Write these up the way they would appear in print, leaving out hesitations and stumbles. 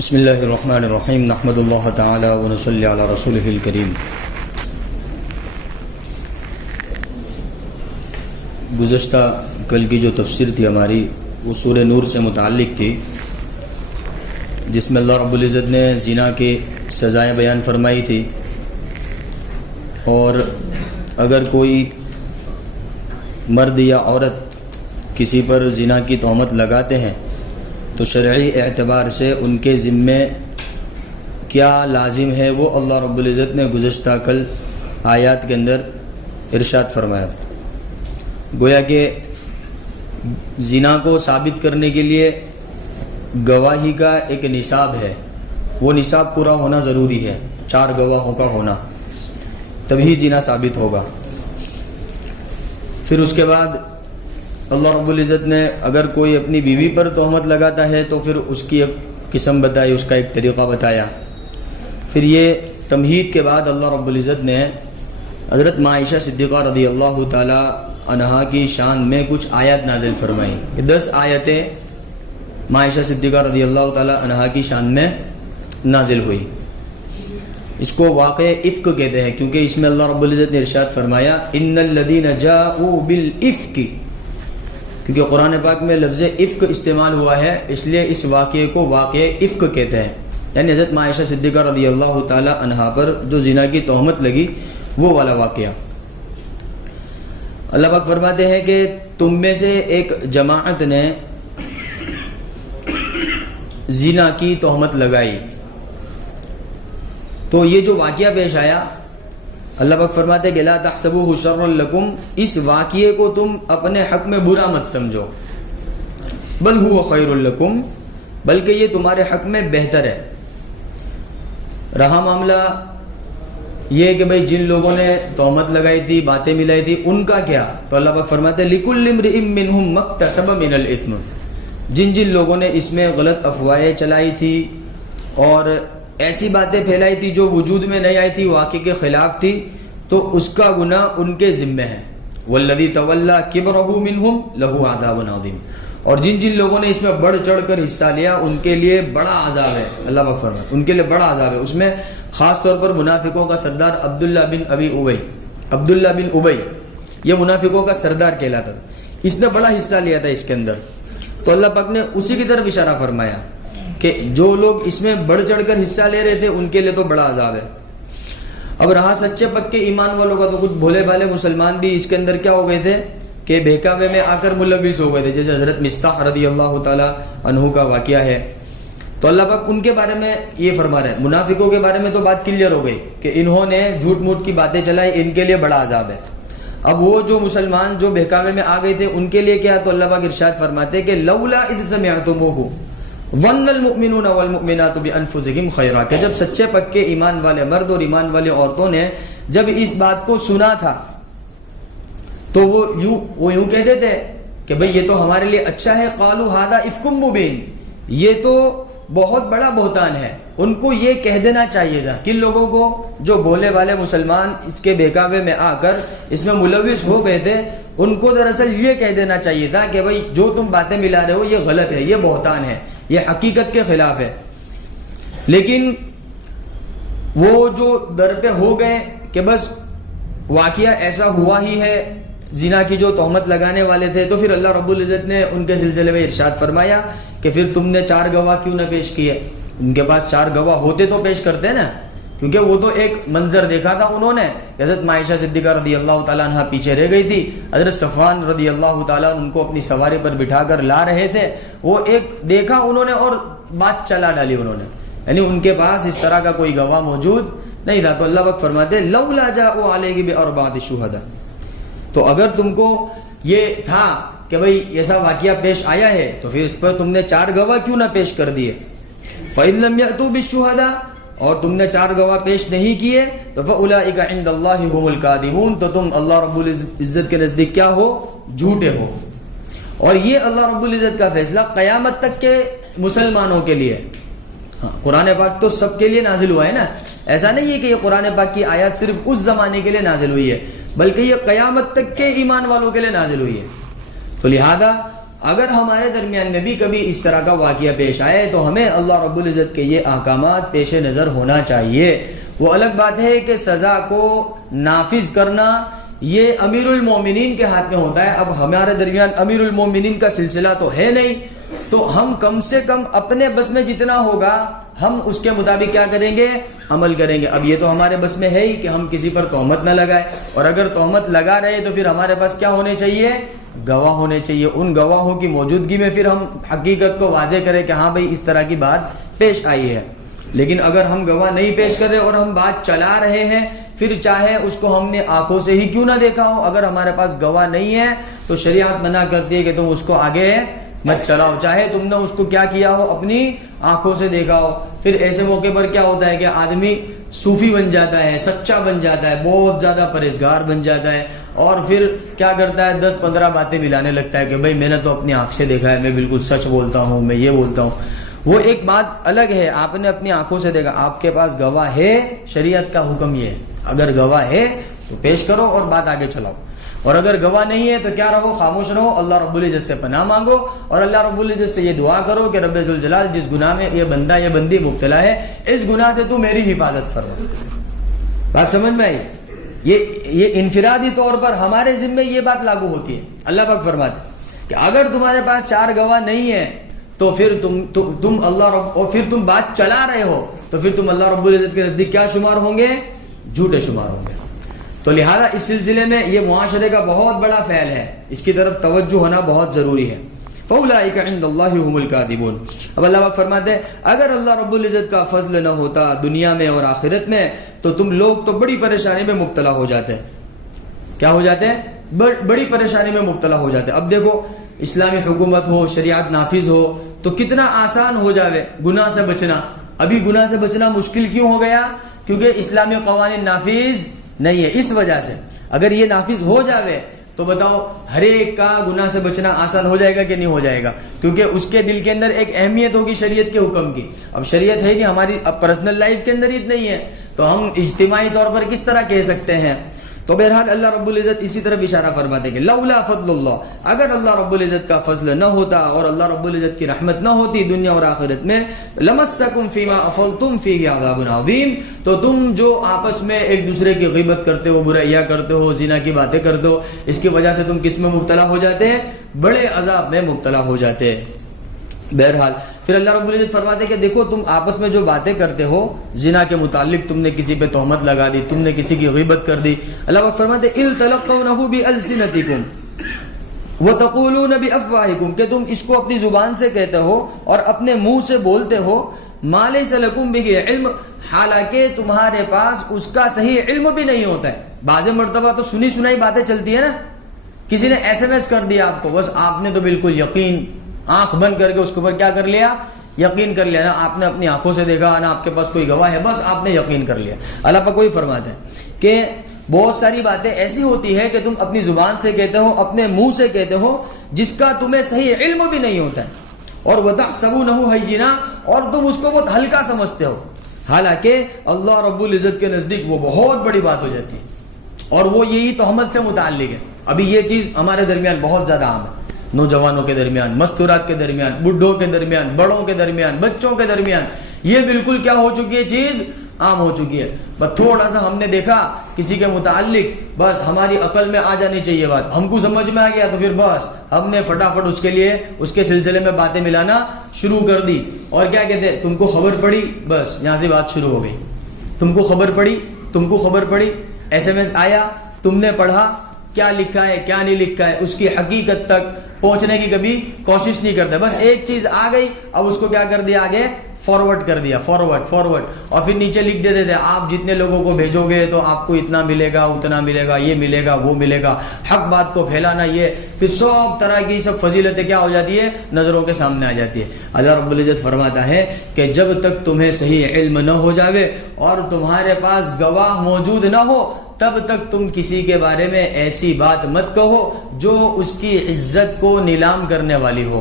بسم اللہ الرحمن الرحیم نحمد اللہ تعالی ونصلی علی رسولہ الکریم۔ گزشتہ کل کی جو تفسیر تھی ہماری وہ سورہ نور سے متعلق تھی، جس میں اللہ رب العزت نے زنا کی سزائیں بیان فرمائی تھی، اور اگر کوئی مرد یا عورت کسی پر زنا کی تہمت لگاتے ہیں تو شرعی اعتبار سے ان کے ذمے کیا لازم ہے وہ اللہ رب العزت نے گزشتہ کل آیات کے اندر ارشاد فرمایا تھا۔ گویا کہ زنا کو ثابت کرنے کے لیے گواہی کا ایک نصاب ہے، وہ نصاب پورا ہونا ضروری ہے، 4 گواہوں کا ہونا، تبھی زنا ثابت ہوگا۔ پھر اس کے بعد اللہ رب العزت نے اگر کوئی اپنی بیوی پر تہمت لگاتا ہے تو پھر اس کی ایک قسم بتائی، اس کا ایک طریقہ بتایا۔ پھر یہ تمہید کے بعد اللہ رب العزت نے حضرت عائشہ صدیقہ رضی اللہ تعالی عنہا کی شان میں کچھ آیات نازل فرمائیں۔ 10 آیتیں عائشہ صدیقہ رضی اللہ تعالی عنہا کی شان میں نازل ہوئی۔ اس کو واقع افک کہتے ہیں، کیونکہ اس میں اللہ رب العزت نے ارشاد فرمایا ان الذین جاءوا بالافک، کیونکہ قرآن پاک میں لفظ افک استعمال ہوا ہے، اس لیے اس واقعے کو واقع افک کہتے ہیں، یعنی حضرت عائشہ صدیقہ رضی اللہ تعالی عنہا پر جو زنا کی تہمت لگی وہ والا واقعہ۔ اللہ پاک فرماتے ہیں کہ تم میں سے ایک جماعت نے زنا کی تہمت لگائی، تو یہ جو واقعہ پیش آیا اللہ پاک فرماتے ہیں کہ لا تحسبوه شرا لکم، اس واقعے کو تم اپنے حق میں برا مت سمجھو، بل هو خیر لکم، بلکہ یہ تمہارے حق میں بہتر ہے۔ رہا معاملہ یہ کہ بھئی جن لوگوں نے تہمت لگائی تھی، باتیں ملائی تھی، ان کا کیا؟ تو اللہ پاک فرماتے ہیں لکل امرئ منہم ما اکتسب من الاثم، جن جن لوگوں نے اس میں غلط افواہیں چلائی تھی اور ایسی باتیں پھیلائی تھی جو وجود میں نہیں آئی تھی، واقعے کے خلاف تھی، تو اس کا گناہ ان کے ذمہ ہے۔ والذی تولی کبرہ منہم لہ عذاب عظیم، اور جن جن لوگوں نے اس میں بڑھ چڑھ کر حصہ لیا ان کے لیے بڑا عذاب ہے۔ اللہ پاک فرماتے ہیں ان کے لیے بڑا عذاب ہے۔ اس میں خاص طور پر منافقوں کا سردار عبداللہ بن ابی، یہ منافقوں کا سردار کہلاتا تھا، اس نے بڑا حصہ لیا تھا اس کے اندر، تو اللہ پاک نے اسی کی طرف اشارہ فرمایا کہ جو لوگ اس میں بڑھ چڑھ کر حصہ لے رہے تھے ان کے لیے تو بڑا عذاب ہے۔ اب رہا سچے پکے ایمان والوں کا، تو کچھ بھولے بھالے مسلمان بھی اس کے اندر کیا ہو گئے تھے کہ بہکاوے میں آ کر ملوث ہو گئے تھے، جیسے حضرت مصطح رضی اللہ تعالی عنہ کا واقعہ ہے۔ تو اللہ پاک ان کے بارے میں یہ فرما رہے ہیں۔ منافقوں کے بارے میں تو بات کلیئر ہو گئی کہ انہوں نے جھوٹ موٹ کی باتیں چلائی، ان کے لیے بڑا عذاب ہے۔ اب وہ جو مسلمان جو بہکاوے میں آ گئے تھے ان کے لیے کیا؟ تو اللہ پاک ارشاد فرماتے کہ لولا اذ سمعتموہ ظن المؤمنون والمؤمنات بانفسهم خیرا، کہ جب سچے پکے ایمان والے مرد اور ایمان والی عورتوں نے جب اس بات کو سنا تھا تو وہ یوں کہتے تھے کہ بھئی یہ تو ہمارے لیے اچھا ہے، قالوا ھذا افک مبین، یہ تو بہت بڑا بہتان ہے۔ ان کو یہ کہہ دینا چاہیے تھا، کن لوگوں کو؟ جو بولے والے مسلمان اس کے بہکاوے میں آ کر اس میں ملوث ہو گئے تھے، ان کو دراصل یہ کہہ دینا چاہیے تھا کہ بھئی جو تم باتیں ملا رہے ہو یہ غلط ہے، یہ بہتان ہے، یہ حقیقت کے خلاف ہے۔ لیکن وہ جو در پہ ہو گئے کہ بس واقعہ ایسا ہوا ہی ہے، زنا کی جو تہمت لگانے والے تھے، تو پھر اللہ رب العزت نے ان کے سلسلے میں ارشاد فرمایا کہ پھر تم نے 4 گواہ کیوں نہ پیش کیے؟ ان کے پاس 4 گواہ ہوتے تو پیش کرتے نا، کیونکہ وہ تو ایک منظر دیکھا تھا انہوں نے، حضرت عائشہ صدیقہ رضی اللہ تعالیٰ عنہ پیچھے رہ گئی تھی، حضرت صفوان رضی اللہ تعالیٰ ان کو اپنی سواری پر بٹھا کر لا رہے تھے، وہ ایک دیکھا انہوں نے اور بات چلا ڈالی انہوں نے، یعنی ان کے پاس اس طرح کا کوئی گواہ موجود نہیں تھا۔ تو اللہ پاک فرماتے لولا جاءوا علیہ باربعۃ شہداء، تو اگر تم کو یہ تھا کہ بھئی ایسا واقعہ پیش آیا ہے تو پھر اس پر تم نے 4 گواہ کیوں نہ پیش کر دیے؟ فَإِن لَمْ يَأْتُوا بِالشُّهَدَاءِ، اور تم نے 4 گواہ پیش نہیں کیے تو فَأُولَٰئِكَ عِندَ اللَّهِ هُمُ الْكَاذِبُونَ، تو تم اللہ رب العزت کے نزدیک کیا ہو؟ جھوٹے ہو۔ اور یہ اللہ رب العزت کا فیصلہ قیامت تک کے مسلمانوں کے لیے، قرآن پاک تو سب کے لیے نازل ہوا ہے نا، ایسا نہیں ہے کہ یہ قرآن پاک کی آیات صرف اس زمانے کے لیے نازل ہوئی ہے، بلکہ یہ قیامت تک کے ایمان والوں کے لیے نازل ہوئی ہے۔ تو لہذا اگر ہمارے درمیان میں بھی کبھی اس طرح کا واقعہ پیش آئے تو ہمیں اللہ رب العزت کے یہ احکامات پیش نظر ہونا چاہیے. وہ الگ بات ہے کہ سزا کو نافذ کرنا یہ امیر المومنین کے ہاتھ میں ہوتا ہے. اب ہمارے درمیان امیر المومنین کا سلسلہ تو ہے نہیں, تو ہم کم سے کم اپنے بس میں جتنا ہوگا ہم اس کے مطابق کیا کریں گے, عمل کریں گے. اب یہ تو ہمارے بس میں ہے ہی کہ ہم کسی پر تہمت نہ لگائے, اور اگر تہمت لگا رہے تو پھر ہمارے پاس کیا ہونے چاہیے, گواہ ہونے چاہیے. ان گواہوں کی موجودگی میں پھر ہم حقیقت کو واضح کریں کہ ہاں بھائی اس طرح کی بات پیش آئی ہے. لیکن اگر ہم گواہ نہیں پیش کر رہے اور ہم بات چلا رہے ہیں, پھر چاہے اس کو ہم نے آنکھوں سے ہی کیوں نہ دیکھا ہو, اگر ہمارے پاس گواہ نہیں ہے تو شریعت منع کرتی ہے کہ تم اس کو آگے مت چلاؤ, چاہے تم نے اس کو کیا کیا ہو, اپنی آنکھوں سے دیکھا ہو. پھر ایسے موقع پر کیا ہوتا ہے کہ آدمی صوفی بن جاتا ہے, سچا بن جاتا ہے, بہت زیادہ پرہیزگار بن جاتا ہے, اور پھر کیا کرتا ہے 10-15 باتیں ملانے لگتا ہے کہ بھائی میں نے تو اپنی آنکھ سے دیکھا ہے, میں بالکل سچ بولتا ہوں, میں یہ بولتا ہوں. وہ ایک بات الگ ہے, آپ نے اپنی آنکھوں سے دیکھا, آپ کے پاس گواہ ہے. شریعت کا حکم یہ ہے اگر گواہ ہے تو پیش کرو اور بات آگے چلاؤ, اور اگر گواہ نہیں ہے تو کیا رہو, خاموش رہو, اللہ رب العزت سے پناہ مانگو, اور اللہ رب العزت سے یہ دعا کرو کہ رب ذوالجلال جس گناہ میں یہ بندہ یہ بندی مبتلا ہے, اس گناہ سے تو میری حفاظت فرما. بات سمجھ میں آئی؟ یہ انفرادی طور پر ہمارے ذمے یہ بات لاگو ہوتی ہے. اللہ پاک فرماتے کہ اگر تمہارے پاس 4 گواہ نہیں ہے تو پھر تم اللہ رب, اور پھر تم بات چلا رہے ہو تو پھر تم اللہ رب العزت کے نزدیک کیا شمار ہوں گے, جھوٹے شمار ہوں گے. تو لہذا اس سلسلے میں یہ معاشرے کا بہت بڑا فعل ہے, اس کی طرف توجہ ہونا بہت ضروری ہے. فَأُولَٰئِكَ عِندَ اللَّهِ هُمُ الْكَاذِبُونَ. اب اللہ پاک فرماتے ہیں اگر اللہ رب العزت کا فضل نہ ہوتا دنیا میں اور آخرت میں تو تم لوگ تو بڑی پریشانی میں مبتلا ہو جاتے. کیا ہو جاتے ہیں, بڑی پریشانی میں مبتلا ہو جاتے. اب دیکھو اسلامی حکومت ہو, شریعت نافذ ہو تو کتنا آسان ہو جاوے گناہ سے بچنا. ابھی گناہ سے بچنا مشکل کیوں ہو گیا, کیونکہ اسلامی قوانین نافذ نہیں ہے. اس وجہ سے اگر یہ نافذ ہو جاوے تو بتاؤ ہر ایک کا گناہ سے بچنا آسان ہو جائے گا کہ نہیں ہو جائے گا, کیونکہ اس کے دل کے اندر ایک اہمیت ہوگی شریعت کے حکم کی. اب شریعت ہے کہ ہماری اب پرسنل لائف کے اندر ہی نہیں ہے تو ہم اجتماعی طور پر کس طرح کہہ سکتے ہیں. تو بہرحال اللہ رب العزت اسی طرف اشارہ فرماتے کہ لولا فضل اللہ, اگر اللہ رب العزت کا فضل نہ ہوتا اور اللہ رب العزت کی رحمت نہ ہوتی دنیا اور آخرت میں, لمسکم فیما افلتم فیہ عذاب عظیم, تو تم جو آپس میں ایک دوسرے کی غیبت کرتے ہو, برائیاں کرتے ہو, زنا کی باتیں کرتے ہو, اس کی وجہ سے تم کس میں مبتلا ہو جاتے ہیں, بڑے عذاب میں مبتلا ہو جاتے ہیں. بہرحال پھر اللہ رب العزت فرماتے کہ دیکھو تم آپس میں جو باتیں کرتے ہو زنا کے متعلق, تم نے کسی پہ تہمت لگا دی, تم نے کسی کی غیبت کر دی. اللہ پاک فرماتے اِذْ تَلَقَّوْنَهُ بِأَلْسِنَتِكُمْ وَتَقُولُونَ بِأَفْوَاهِكُمْ, کہ تم اس کو اپنی زبان سے کہتے ہو اور اپنے منہ سے بولتے ہو, مَا لَيْسَ لَكُمْ بِهِ علم, حالانکہ تمہارے پاس اس کا صحیح علم بھی نہیں ہوتا ہے. بعض مرتبہ تو سنی سنائی باتیں چلتی ہے نا, کسی نے SMS کر دیا آپ کو, بس آپ نے تو بالکل یقین آنکھ بند کر کے اس کے اوپر کیا کر لیا, یقین کر لیا. نا آپ نے اپنی آنکھوں سے دیکھا, نہ آپ کے پاس کوئی گواہ ہے, بس آپ نے یقین کر لیا. اللہ پاک کوئی فرماتے ہیں کہ بہت ساری باتیں ایسی ہوتی ہے کہ تم اپنی زبان سے کہتے ہو, اپنے منہ سے کہتے ہو, جس کا تمہیں صحیح علم بھی نہیں ہوتا ہے, اور وَتَحْسَبُونَهُ هَيِّنًا, اور تم اس کو بہت ہلکا سمجھتے ہو, حالانکہ اللہ رب العزت کے نزدیک وہ بہت بڑی بات ہو جاتی ہے. اور وہ یہی تہمت سے متعلق ہے. ابھی یہ چیز ہمارے درمیان بہت زیادہ عام ہے, نوجوانوں کے درمیان, مستورات کے درمیان, بڈھوں کے درمیان, بڑوں کے درمیان, بچوں کے درمیان, یہ بالکل کیا ہو چکی ہے, چیز عام ہو چکی ہے. بس تھوڑا سا ہم نے دیکھا کسی کے متعلق, بس ہماری عقل میں آ جانی چاہیے بات, ہم کو سمجھ میں آ گیا تو پھر بس ہم نے فٹافٹ اس کے لیے اس کے سلسلے میں باتیں ملانا شروع کر دی. اور کیا کہتے ہیں, تم کو خبر پڑی, بس یہاں سے بات شروع ہو گئی. تم کو خبر پڑی, تم کو خبر پڑی, SMS آیا, تم نے پڑھا, کیا لکھا ہے کیا نہیں لکھا ہے, اس کی حقیقت تک پہنچنے کی کبھی کوشش نہیں کرتے. بس ایک چیز آ گئی, اب اس کو کیا کر دیا, آگے فارورڈ کر دیا, فارورڈ, اور پھر نیچے لکھ دیتے تھے آپ جتنے لوگوں کو بھیجو گے تو آپ کو اتنا ملے گا, اتنا ملے گا, یہ ملے گا, وہ ملے گا. حق بات کو پھیلانا, یہ پھر سب طرح کی سب فضیلتیں کیا ہو جاتی ہے, نظروں کے سامنے آ جاتی ہے. اللہ رب العزت فرماتا ہے کہ جب تک تمہیں صحیح علم نہ ہو جاوے اور تمہارے پاس گواہ موجود نہ ہو, تب تک تم کسی کے بارے میں ایسی بات مت کہو جو اس کی عزت کو نیلام کرنے والی ہو.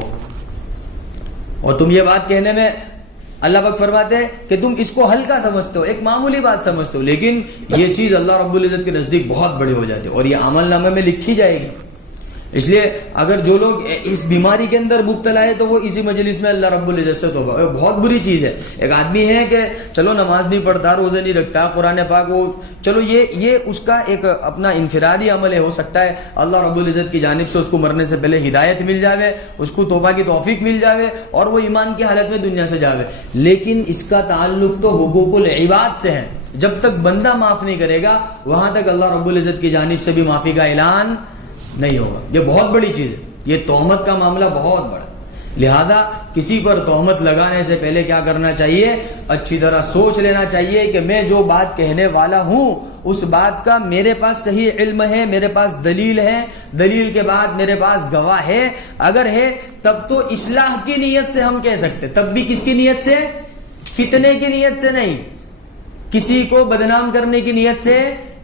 اور تم یہ بات کہنے میں اللہ پاک فرماتے ہیں کہ تم اس کو ہلکا سمجھتے ہو, ایک معمولی بات سمجھتے ہو, لیکن یہ چیز اللہ رب العزت کے نزدیک بہت بڑی ہو جاتی ہے اور یہ عمل نامے میں لکھی جائے گی. اس لیے اگر جو لوگ اس بیماری کے اندر مبتلا ہے تو وہ اسی مجلس میں اللہ رب العزت سے توبہ. بہت بری چیز ہے. ایک آدمی ہے کہ چلو نماز نہیں پڑھتا, روزے نہیں رکھتا, قرآن پاک وہ چلو یہ اس کا ایک اپنا انفرادی عمل ہے, ہو سکتا ہے اللہ رب العزت کی جانب سے اس کو مرنے سے پہلے ہدایت مل جاوے, اس کو توبہ کی توفیق مل جاوے اور وہ ایمان کی حالت میں دنیا سے جاوے, لیکن اس کا تعلق تو حقوق العباد سے ہے. جب تک بندہ معاف نہیں کرے گا وہاں تک اللہ رب العزت کی جانب سے بھی معافی کا اعلان نہیں ہوگا. یہ بہت بڑی چیز ہے. یہ تہمت کا معاملہ بہت بڑا. لہذا کسی پر تہمت لگانے سے پہلے کیا کرنا چاہیے, اچھی طرح سوچ لینا چاہیے کہ میں جو بات کہنے والا ہوں اس بات کا میرے پاس صحیح علم ہے, میرے پاس دلیل ہے, دلیل کے بعد میرے پاس گواہ ہے. اگر ہے تب تو اصلاح کی نیت سے ہم کہہ سکتے, تب بھی کس کی نیت سے, فتنے کی نیت سے نہیں, کسی کو بدنام کرنے کی نیت سے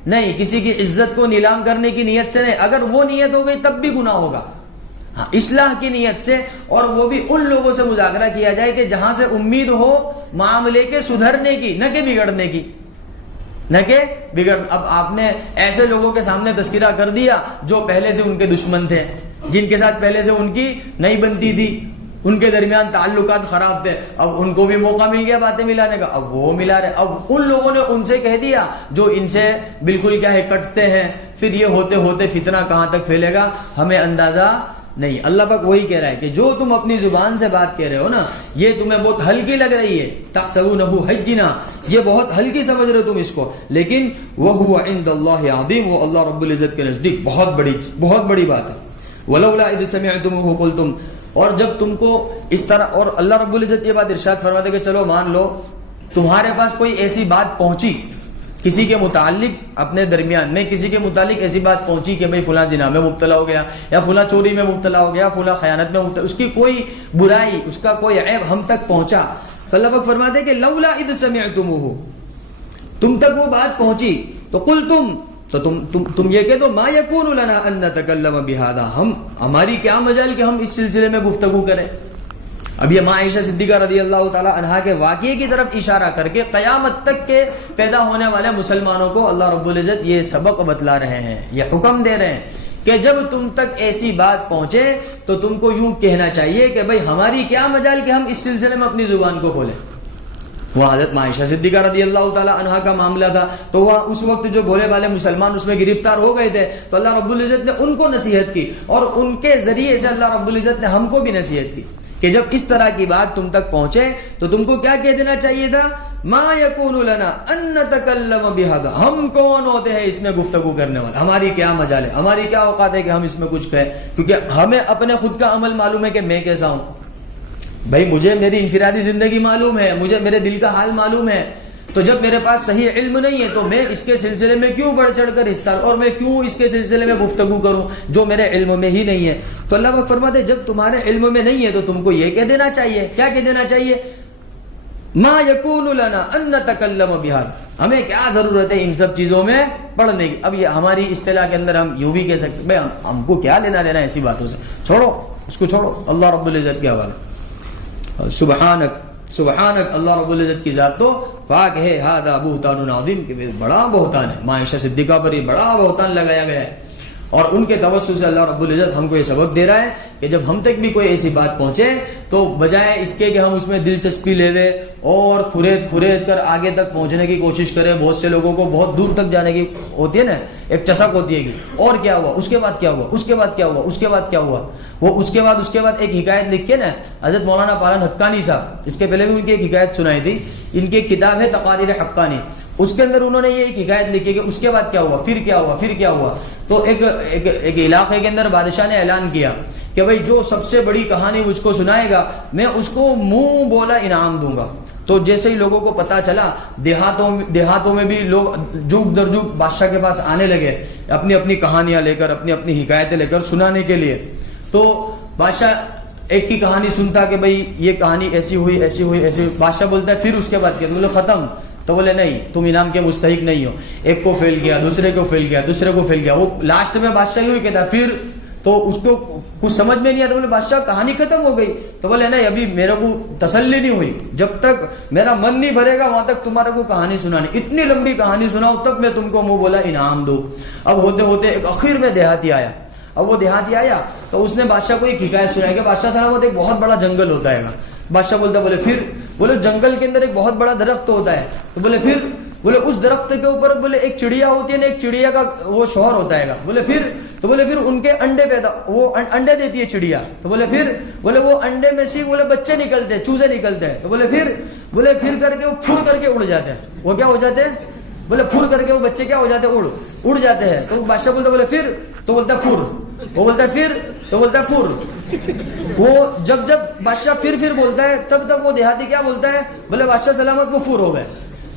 نہیں, کسی کی عزت کو نیلام کرنے کی نیت سے نہیں. اگر وہ نیت ہو گئی تب بھی گناہ ہوگا. ہاں, اصلاح کی نیت سے, اور وہ بھی ان لوگوں سے مذاکرہ کیا جائے کہ جہاں سے امید ہو معاملے کے سدھرنے کی, نہ کہ بگڑنے کی, نہ کہ بگڑ. اب آپ نے ایسے لوگوں کے سامنے تذکرہ کر دیا جو پہلے سے ان کے دشمن تھے, جن کے ساتھ پہلے سے ان کی نہیں بنتی تھی, ان کے درمیان تعلقات خراب تھے. اب ان کو بھی موقع مل گیا باتیں ملانے کا, اب وہ ملا رہے. اب ان لوگوں نے ان سے کہہ دیا جو ان سے بالکل کیا ہے کٹتے ہیں. پھر یہ ہوتے ہوتے فتنہ کہاں تک پھیلے گا ہمیں اندازہ نہیں. اللہ پاک وہی کہہ رہا ہے کہ جو تم اپنی زبان سے بات کہہ رہے ہو نا, یہ تمہیں بہت ہلکی لگ رہی ہے. تحسبونہ حجنا, یہ بہت ہلکی سمجھ رہے ہو تم اس کو, لیکن وہو عند اللہ عظیم, وہ اللہ رب العزت کے نزدیک بہت بڑی بات ہے. ولولا اذ سمعتموہ قلتم, اور جب تم کو اس طرح, اور اللہ رب العزت یہ بات ارشاد فرماتے کہ چلو مان لو تمہارے پاس کوئی ایسی بات پہنچی کسی کے متعلق, اپنے درمیان میں کسی کے متعلق ایسی بات پہنچی کہ بھئی فلاں زنا میں مبتلا ہو گیا, یا فلاں چوری میں مبتلا ہو گیا, فلاں خیانت میں مبتلا, اس کی کوئی برائی, اس کا کوئی عیب ہم تک پہنچا, تو اللہ پاک فرماتے کہ لولا اذ سمعتموہ, تم تک وہ بات پہنچی تو قلتم, تو تم یہ کہہ دو ما یکون لنا ان نتکلم بہذا, ہماری کیا مجال کہ ہم اس سلسلے میں گفتگو کریں. اب یہ ماں عائشہ صدیقہ رضی اللہ تعالی عنہا کے واقعے کی طرف اشارہ کر کے قیامت تک کے پیدا ہونے والے مسلمانوں کو اللہ رب العزت یہ سبق بتلا رہے ہیں, یہ حکم دے رہے ہیں کہ جب تم تک ایسی بات پہنچے تو تم کو یوں کہنا چاہیے کہ بھئی ہماری کیا مجال کہ ہم اس سلسلے میں اپنی زبان کو کھولیں. وہاں حضرت عائشہ صدیقہ رضی اللہ تعالی عنہا کا معاملہ تھا, تو وہاں اس وقت جو بھولے والے مسلمان اس میں گرفتار ہو گئے تھے, تو اللہ رب العزت نے ان کو نصیحت کی, اور ان کے ذریعے سے اللہ رب العزت نے ہم کو بھی نصیحت کی کہ جب اس طرح کی بات تم تک پہنچے تو تم کو کیا کہہ دینا چاہیے تھا, ما یکون لنا ان نتکلم بہذا, ہم کون ہوتے ہیں اس میں گفتگو کرنے والے, ہماری کیا مجال ہے, ہماری کیا اوقات ہے کہ ہم اس میں کچھ کہیں, کیونکہ ہمیں اپنے خود کا عمل معلوم ہے کہ میں کیسا ہوں. بھائی مجھے میری انفرادی زندگی معلوم ہے, مجھے میرے دل کا حال معلوم ہے, تو جب میرے پاس صحیح علم نہیں ہے تو میں اس کے سلسلے میں کیوں بڑھ چڑھ کر حصہ, اور میں کیوں اس کے سلسلے میں گفتگو کروں جو میرے علم میں ہی نہیں ہے. تو اللہ پاک فرماتے جب تمہارے علم میں نہیں ہے تو تم کو یہ کہہ دینا چاہیے, کیا کہہ دینا چاہیے, ما یکون لنا ان نتکلم بہذا, ہمیں کیا ضرورت ہے ان سب چیزوں میں پڑھنے کی. اب یہ ہماری اصطلاح کے اندر ہم یوں بھی کہہ سکتے بھائی ہم کو کیا لینا دینا ایسی باتوں سے, چھوڑو اس کو, چھوڑو اللہ رب العزت کے حوالے. سبحانک اللہ رب العزت کی ذات تو پاک ہے. ھذا بہتان عظیم, کہ بڑا بہتان ہے, ماں عائشہ صدیقہ پر یہ بڑا بہتان لگایا گیا ہے, اور ان کے توسط سے اللہ رب العزت ہم کو یہ سبق دے رہا ہے کہ جب ہم تک بھی کوئی ایسی بات پہنچے تو بجائے اس کے کہ ہم اس میں دلچسپی لے لیں اور کھرید کر آگے تک پہنچنے کی کوشش کریں. بہت سے لوگوں کو بہت دور تک جانے کی ہوتی ہے نا, ایک چسک ہوتی ہے کہ اور کیا ہوا, اس کے بعد کیا ہوا, اس کے بعد کیا ہوا, اس کے بعد کیا ہوا, وہ اس کے بعد ایک حکایت لکھ کے نا حضرت مولانا پالن حقانی صاحب, اس کے پہلے بھی ان کی ایک حکایت سنائی تھی, ان کی ایک کتاب ہے تقاریر حقانی, اس کے اندر انہوں نے یہ ایک حکایت لکھی کہ اس کے بعد کیا ہوا, پھر کیا ہوا, پھر کیا ہوا. تو ایک علاقے کے اندر بادشاہ نے اعلان کیا کہ بھئی جو سب سے بڑی کہانی مجھ کو سنائے گا میں اس کو منہ بولا انعام دوں گا. تو جیسے ہی لوگوں کو پتا چلا, دیہاتوں میں بھی لوگ جھوک در جھوک بادشاہ کے پاس آنے لگے اپنی اپنی کہانیاں لے کر, اپنی حکایتیں لے کر سنانے کے لیے. تو بادشاہ ایک کی کہانی سنتا کہ بھئی یہ کہانی ایسی ہوئی, بادشاہ بولتا ہے پھر اس کے بعد کیا, تو بولے ختم, تو بولے نہیں تم انعام کے مستحق نہیں ہو. ایک کو فیل کیا, دوسرے کو فیل کیا, دوسرے کو فیل کیا, وہ لاسٹ میں بادشاہ یوں ہی کہتا پھر, تو اس کو کچھ سمجھ میں نہیں آیا, تو بولے بادشاہ کہانی ختم ہو گئی, تو بولے نہیں ابھی میرے کو تسلی نہیں ہوئی, جب تک میرا من نہیں بھرے گا وہاں تک تمہارے کو کہانی سنانی, اتنی لمبی کہانی سناؤ تب میں تم کو منہ بولا انعام دوں. اب ہوتے ہوتے ایک اخیر میں دیہاتی آیا, اب وہ دیہاتی آیا تو اس نے بادشاہ کو ایک حکایت سنائی کہ بادشاہ سلامت ایک بہت بڑا جنگل ہوتا ہے. بادشاہ بولتا بولے پھر؟ بولے جنگل کے اندر ایک بہت بڑا درخت ہوتا ہے. تو بولے پھر؟ بولے اس درخت کے اوپر بولے ایک چڑیا ہوتی ہے نا, ایک چڑیا کا وہ شوہر ہوتا ہے. بولے پھر؟ تو بولے پھر ان کے انڈے پیدا, وہ انڈے دیتی ہے چڑیا. تو بولے پھر؟ بولے وہ انڈے میں سے بولے بچے نکلتے ہیں, چوزے نکلتے ہیں. تو بولے پھر؟ بولے پھر کر کے وہ پھر کر کے اڑ جاتے ہیں. وہ کیا ہو جاتے ہیں؟ بولے پھر کر کے وہ بچے کیا ہو جاتے ہیں؟ اڑ جاتے ہیں. تو بادشاہ بولتا بولے پھر؟ تو بولتا ہے پھر. وہ بولتا ہے پھر؟ تو بولتا ہے پھر. وہ جب بادشاہ پھر بولتا ہے تب وہ دیہاتی کیا بولتا ہے؟ بولے بادشاہ سلامت وہ پھر ہو گئے.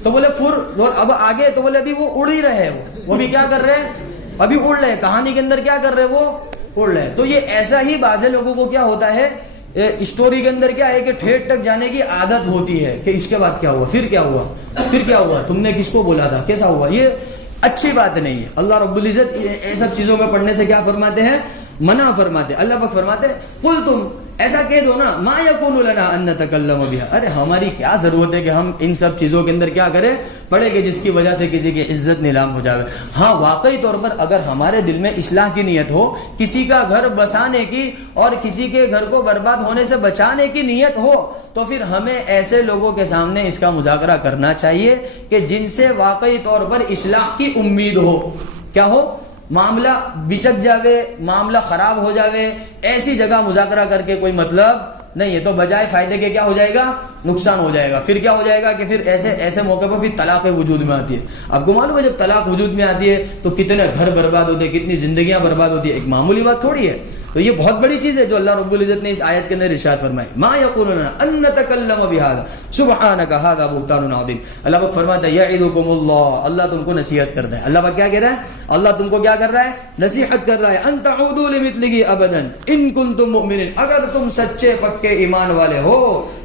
تو بولے پھر اب آگے, تو بولے ابھی وہ اڑ ہی رہے ہیں, وہ بھی کیا کر رہے ہیں؟ ابھی اڑ رہے ہیں. کہانی کے اندر کیا کر رہے ہیں؟ وہ اڑ رہے ہیں. تو یہ ایسا ہی بعض لوگوں کو کیا ہوتا ہے, اسٹوری کے اندر کیا ہے کہ ٹھیٹ تک جانے کی عادت ہوتی ہے کہ اس کے بعد کیا ہوا, پھر کیا ہوا, پھر کیا ہوا, تم نے کس کو بولا تھا, کیسا ہوا. یہ اچھی بات نہیں ہے. اللہ رب العزت یہ سب چیزوں میں پڑھنے سے کیا فرماتے ہیں؟ منع فرماتے. اللہ پاک فرماتے ہیں قل تم ایسا کہہ دو نا ما یکون لنا ان نتکلم بها, ارے ہماری کیا ضرورت ہے کہ ہم ان سب چیزوں کے اندر کیا کریں, پڑھے کہ جس کی وجہ سے کسی کی عزت نیلام ہو جاوے. ہاں واقعی طور پر اگر ہمارے دل میں اصلاح کی نیت ہو, کسی کا گھر بسانے کی اور کسی کے گھر کو برباد ہونے سے بچانے کی نیت ہو, تو پھر ہمیں ایسے لوگوں کے سامنے اس کا مذاکرہ کرنا چاہیے کہ جن سے واقعی طور پر اصلاح کی امید ہو. کیا ہو؟ معاملہ بچک جاوے, معاملہ خراب ہو جاوے, ایسی جگہ مذاکرہ کر کے کوئی مطلب نہیں ہے. تو بجائے فائدے کے کیا ہو جائے گا؟ نقصان ہو جائے گا. پھر کیا ہو جائے گا کہ پھر ایسے موقع پر پھر طلاق وجود میں آتی ہے. آپ کو معلوم ہے جب طلاق وجود میں آتی ہے تو کتنے گھر برباد ہوتے ہیں, کتنی زندگیاں برباد ہوتی ہیں. ایک معمولی بات تھوڑی ہے. تو یہ بہت بڑی چیز ہے جو اللہ رب العزت نے اس آیت کے اندر ارشاد فرمائی, ما یقول لنا ان نتکلم بهذا سبحانك هذا بهتان عظیم. اللہ پاک فرماتا ہے یعظکم اللہ, اللہ تم کو نصیحت کرتا ہے. اللہ پاک کیا کہہ رہا ہے؟ اللہ تم کو کیا کر رہا ہے؟ نصیحت کر رہا ہے. ان تعودوا لمثله ابدا ان کنتم مؤمنین, اگر تم سچے پکے ایمان والے ہو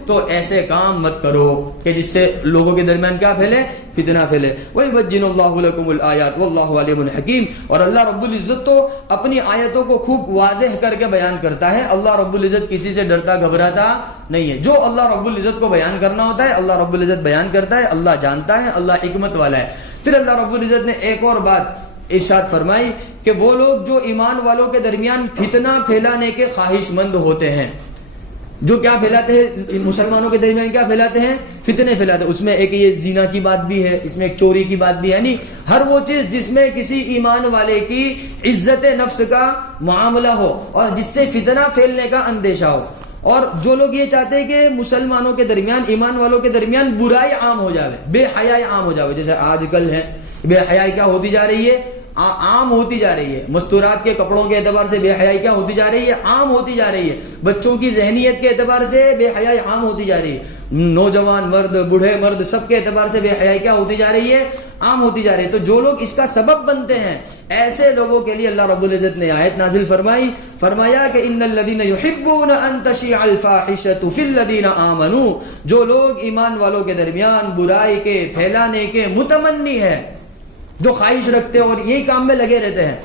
تو ایسے کام مت کرو کہ جس سے لوگوں کے درمیان کیا پھیلے؟ فتنہ پھیلے. وَيُبَيِّنُ اللَّهُ لَكُمُ الْآيَاتِ وَاللَّهُ عَلِيمٌ حَكِيمٌ. اور اللہ رب العزت تو اپنی آیتوں کو خوب واضح کر کے بیان کرتا ہے. اللہ رب العزت کسی سے ڈرتا گھبراتا نہیں ہے. جو اللہ رب العزت کو بیان کرنا ہوتا ہے اللہ رب العزت بیان کرتا ہے. اللہ جانتا ہے, اللہ حکمت والا ہے. پھر اللہ رب العزت نے ایک اور بات ارشاد فرمائی کہ وہ لوگ جو ایمان والوں کے درمیان فتنہ پھیلانے کے خواہش مند ہوتے ہیں, جو کیا پھیلاتے ہیں مسلمانوں کے درمیان, کیا پھیلاتے ہیں؟ فتنے پھیلاتے ہیں. اس میں ایک یہ زنا کی بات بھی ہے, اس میں ایک چوری کی بات بھی ہے. یعنی ہر وہ چیز جس میں کسی ایمان والے کی عزت نفس کا معاملہ ہو اور جس سے فتنہ پھیلنے کا اندیشہ ہو. اور جو لوگ یہ چاہتے ہیں کہ مسلمانوں کے درمیان, ایمان والوں کے درمیان برائی عام ہو جاوے, بے حیائی عام ہو جاوے, جیسے آج کل ہے بے حیائی کیا ہوتی جا رہی ہے؟ عام ہوتی جا رہی ہے. مستورات کے کپڑوں کے اعتبار سے بے حیائی کیا ہوتی جا رہی ہے؟ عام ہوتی جا رہی ہے. بچوں کی ذہنیت کے اعتبار سے بے حیائی عام ہوتی جا رہی ہے. نوجوان مرد, بوڑھے مرد, سب کے اعتبار سے بے حیائی کیا ہوتی جا رہی ہے؟ عام ہوتی جا رہی ہے. تو جو لوگ اس کا سبب بنتے ہیں ایسے لوگوں کے لیے اللہ رب العزت نے آیت نازل فرمایا کہ ان الذين يحبون ان تشيع الفاحشة في الذين آمنوا, جو لوگ ایمان والوں کے درمیان برائی کے پھیلانے کے متمنی ہیں, جو خواہش رکھتے ہیں اور یہی کام میں لگے رہتے ہیں,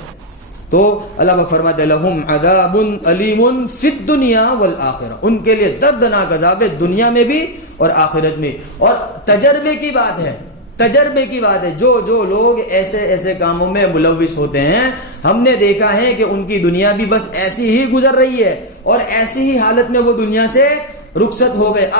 تو اللہ پاک فرماتے ہیں لہم عذاب علیم فی الدنیا والآخرہ, ان کے لیے دردناک عذاب ہے دنیا میں بھی اور آخرت میں. اور تجربے کی بات ہے, تجربے کی بات ہے, جو لوگ ایسے کاموں میں ملوث ہوتے ہیں, ہم نے دیکھا ہے کہ ان کی دنیا بھی بس ایسی ہی گزر رہی ہے اور ایسی ہی حالت میں وہ دنیا سے رخصت ہو گئے.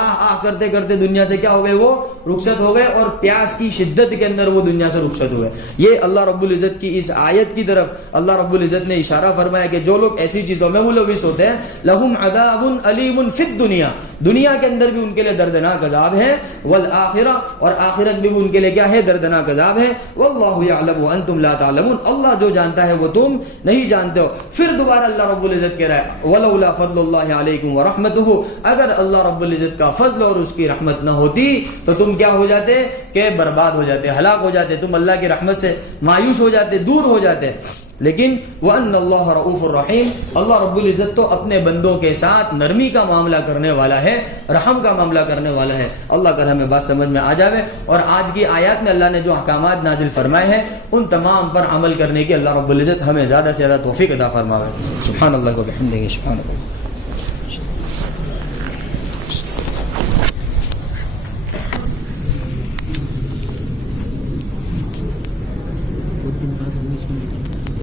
کرتے کرتے دنیا سے کیا ہو گئے؟ وہ رخصت ہو گئے اور پیاس کی شدت کے اندر وہ دنیا سے رخصت ہوئے. یہ اللہ رب العزت کی اس آیت کی طرف اللہ رب العزت نے اشارہ فرمایا کہ جو لوگ ایسی چیزوں میں ملوث ہوتے ہیں لہم عذاب علیم فی الدنیا, دنیا کے اندر بھی ان کے لیے دردناک عذاب ہے, والآخرہ, اور آخرت بھی ان کے لیے کیا ہے؟ دردناک عذاب ہے. واللہ یعلم وانتم لا تعلمون, اللہ جو جانتا ہے وہ تم نہیں جانتے ہو. پھر دوبارہ اللہ رب العزت کہہ رہا ہے ولولا فضل اللہ علیکم ورحمتہ, اگر اللہ رب العزت کا فضل اور اس کی رحمت نہ ہوتی تو تم کیا ہو جاتے؟ کہ برباد ہو جاتے, ہلاک ہو جاتے, تم اللہ کی رحمت سے مایوس ہو جاتے, دور ہو جاتے. لیکن وَأَنَّ اللَّهَ رَؤُوفٌ الرحیم, اللہ رب العزت تو اپنے بندوں کے ساتھ نرمی کا معاملہ کرنے والا ہے, رحم کا معاملہ کرنے والا ہے. اللہ کر ہمیں بات سمجھ میں آ جاوے اور آج کی آیات میں اللہ نے جو احکامات نازل فرمائے ہیں ان تمام پر عمل کرنے کی اللہ رب العزت ہمیں زیادہ سے زیادہ توفیق عطا فرماوے. سبحان اللہ و بحمدہ, سبحان اللہ.